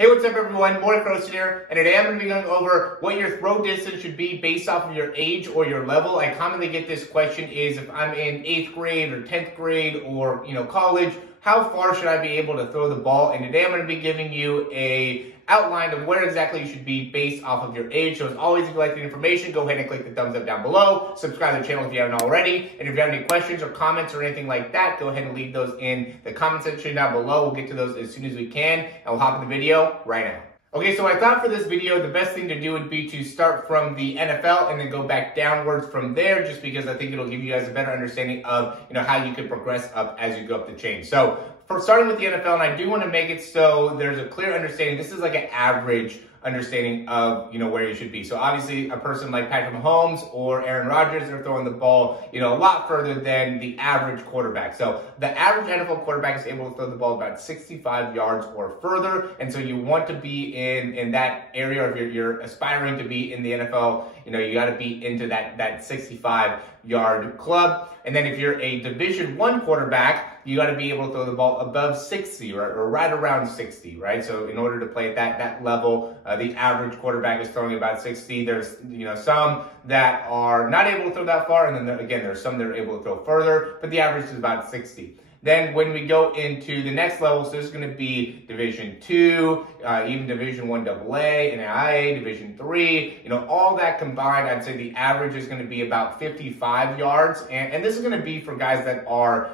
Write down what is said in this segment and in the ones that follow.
Hey, what's up everyone? Morning Croson here, and today I'm going to be going over what your throw distance should be based off of your age or your level. I commonly get this question is if I'm in 8th grade or 10th grade or, college, how far should I be able to throw the ball? And today I'm going to be giving you a outline of where exactly you should be based off of your age. So as always, if you like the information, go ahead and click the thumbs up down below. Subscribe to the channel if you haven't already. And if you have any questions or comments or anything like that, go ahead and leave those in the comment section down below. We'll get to those as soon as we can, and we'll hop in the video right now. Okay, so I thought for this video, the best thing to do would be to start from the NFL and then go back downwards from there, just because I think it'll give you guys a better understanding of, how you can progress up as you go up the chain. So for starting with the NFL, and I do want to make it so there's a clear understanding, this is like an average understanding of, where you should be. So obviously a person like Patrick Mahomes or Aaron Rodgers are throwing the ball, a lot further than the average quarterback. So the average NFL quarterback is able to throw the ball about 65 yards or further. And so you want to be in that area, or if you're aspiring to be in the NFL, you got to be into that 65 yard club. And then if you're a Division I quarterback, you got to be able to throw the ball above 60, or right around 60, right? So in order to play at that level, the average quarterback is throwing about 60. There's, some that are not able to throw that far. And then again, there's some that are able to throw further, but the average is about 60. Then when we go into the next level, so this is going to be Division II, even Division I AA, NAIA, Division III, all that combined, I'd say the average is going to be about 55 yards. And this is going to be for guys that are,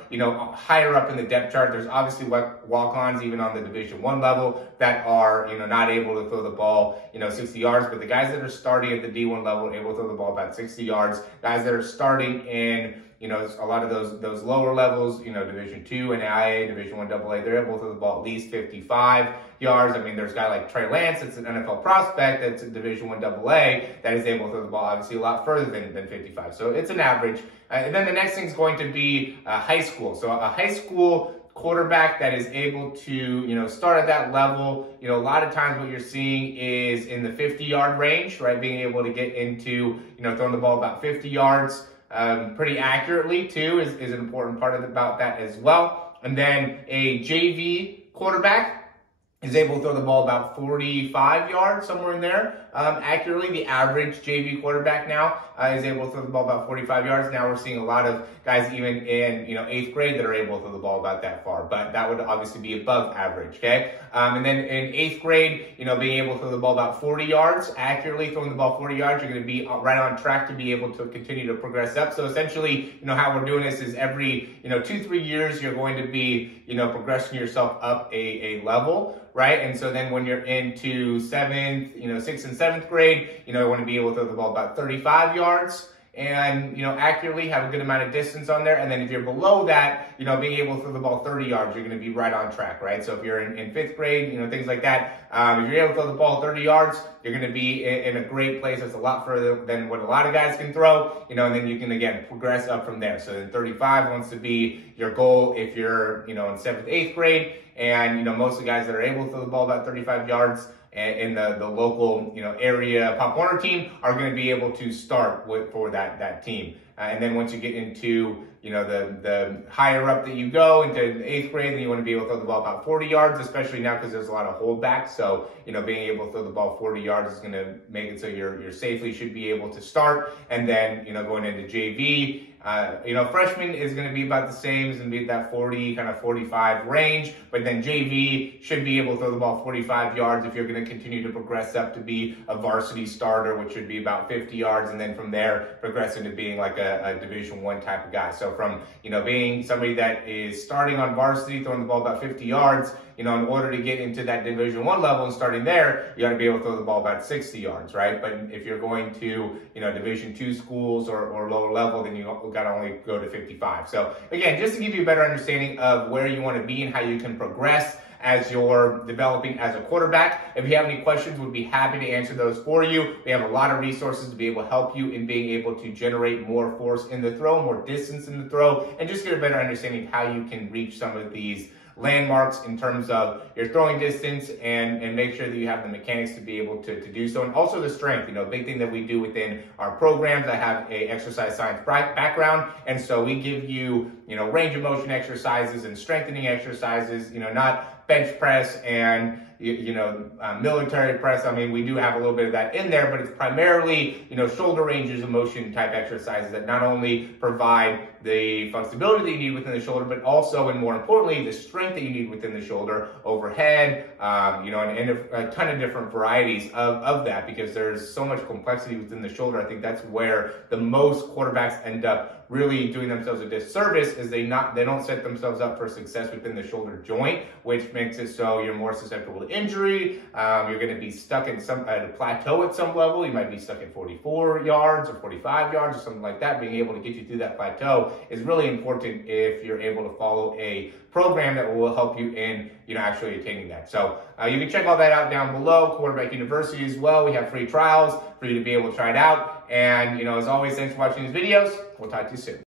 higher up in the depth chart. There's obviously walk-ons even on the Division I level that are, not able to throw the ball, 60 yards. But the guys that are starting at the D1 level are able to throw the ball about 60 yards. Guys that are starting in a lot of those lower levels, Division II, NAIA, Division I AA, they're able to throw the ball at least 55 yards. I mean, there's a guy like Trey Lance, that's an NFL prospect, that's a Division I AA, that is able to throw the ball obviously a lot further than 55. So it's an average. And then the next thing is going to be high school. So a high school quarterback that is able to, start at that level, a lot of times what you're seeing is in the 50-yard range, right? Being able to get into, throwing the ball about 50 yards. Pretty accurately too is an important part about that as well. And then a JV quarterback is able to throw the ball about 45 yards, somewhere in there, accurately. The average JV quarterback now is able to throw the ball about 45 yards. Now we're seeing a lot of guys even in 8th grade that are able to throw the ball about that far, but that would obviously be above average, okay? And then in 8th grade, being able to throw the ball about 40 yards, accurately throwing the ball 40 yards, you're going to be right on track to be able to continue to progress up. So essentially, how we're doing this is every, 2-3 years, you're going to be, progressing yourself up a level, right? And so then when you're into 7th, 6th and 7th grade, you want to be able to throw the ball about 35 yards and, accurately have a good amount of distance on there. And then if you're below that, being able to throw the ball 30 yards, you're going to be right on track, right? So if you're in 5th grade, things like that, if you're able to throw the ball 30 yards, you're going to be in a great place. That's a lot further than what a lot of guys can throw, and then you can, again, progress up from there. So then 35 wants to be your goal if you're, in 7th, 8th grade. And, most of the guys that are able to throw the ball about 35 yards in the local, area Pop Warner team are going to be able to start for that team. And then once you get into, the higher up that you go into 8th grade, then you want to be able to throw the ball about 40 yards, especially now because there's a lot of holdbacks. So, being able to throw the ball 40 yards is going to make it so you're safely should be able to start. And then, going into JV, freshman is going to be about the same. It's going to be that 40, kind of 45 range. But then JV should be able to throw the ball 45 yards if you're going to continue to progress up to be a varsity starter, which would be about 50 yards. And then from there, progress into being like a Division I type of guy. So from, being somebody that is starting on varsity, throwing the ball about 50 yards, in order to get into that Division I level and starting there, you got to be able to throw the ball about 60 yards, right? But if you're going to, Division II schools or lower level, then you got to only go to 55. So again, just to give you a better understanding of where you want to be and how you can progress as you're developing as a quarterback. If you have any questions, we'd be happy to answer those for you. We have a lot of resources to be able to help you in being able to generate more force in the throw, more distance in the throw, and just get a better understanding of how you can reach some of these landmarks in terms of your throwing distance and make sure that you have the mechanics to be able to do so. And also the strength, a big thing that we do within our programs. I have a exercise science background, and so we give you, range of motion exercises and strengthening exercises, not bench press and military press. I mean, we do have a little bit of that in there, but it's primarily, shoulder ranges of motion type exercises that not only provide the flexibility that you need within the shoulder, but also, and more importantly, the strength that you need within the shoulder, overhead, and a ton of different varieties of that, because there's so much complexity within the shoulder. I think that's where the most quarterbacks end up really doing themselves a disservice, is they don't set themselves up for success within the shoulder joint, which makes it so you're more susceptible to injury. You're going to be stuck at a plateau at some level. You might be stuck at 44 yards or 45 yards or something like that. Being able to get you through that plateau is really important if you're able to follow a program that will help you in actually attaining that. So you can check all that out down below. Quarterback University as well. We have free trials for you to be able to try it out. And as always, thanks for watching these videos. We'll talk to you soon.